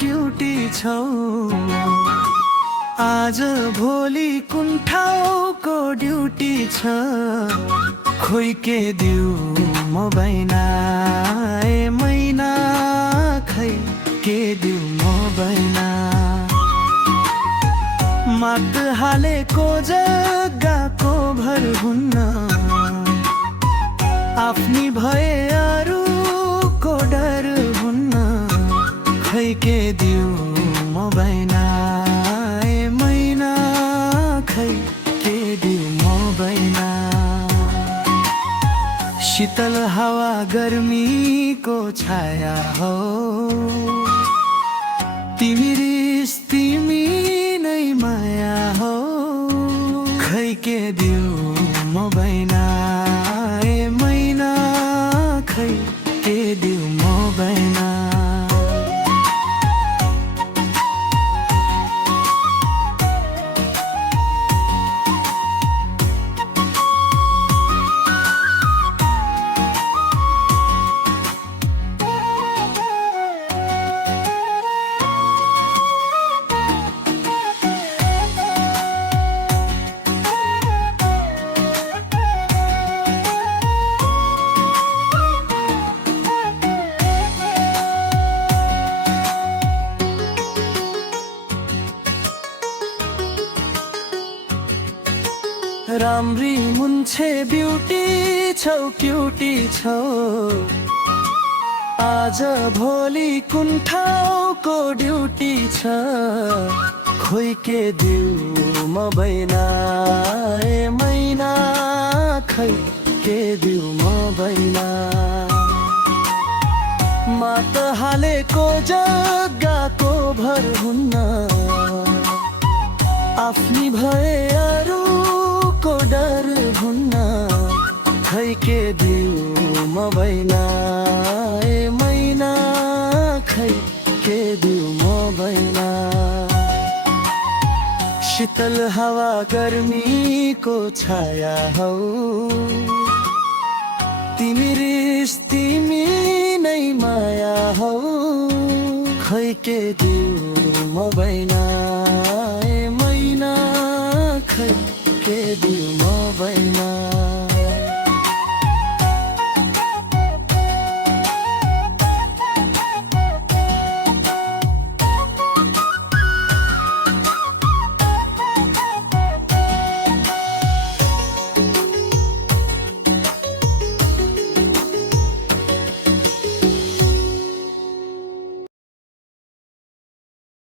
cutie छौ आज भोलि कुन ठाउँको ड्युटी छ खोइ के दिउ म बैना ए मैना खै के दिउ म बैना मात हालेको जग्गाको भर हुन्न आफ्नी भए अरूको डर हुन्न खै के दिउ म बैना ए मैना खै के दिउ म बैना शीतल हावा गर्मीको छाया हो तिमी रिस तिमी नै माया हो खै के दिउ म बैना ए मैना खै के दिउ म बैना राम्री मुन्छे ब्युटी छौ क्युटी छौ आज भोलि कुन ठाउँको ड्युटी छ खोइ के दिउ म बैना ए मैना खै के दिउ म बैना मात हालेको जग्गाको भर हुन्न आफ्नी भए अरूको डर हुन्न खै के दिउ म बैना ए मैना खै के दिउ म बैना शीतल हावा गर्मीको छाया हौ तिमी रिस तिमी नै माया हौ खै के दिउ म बैना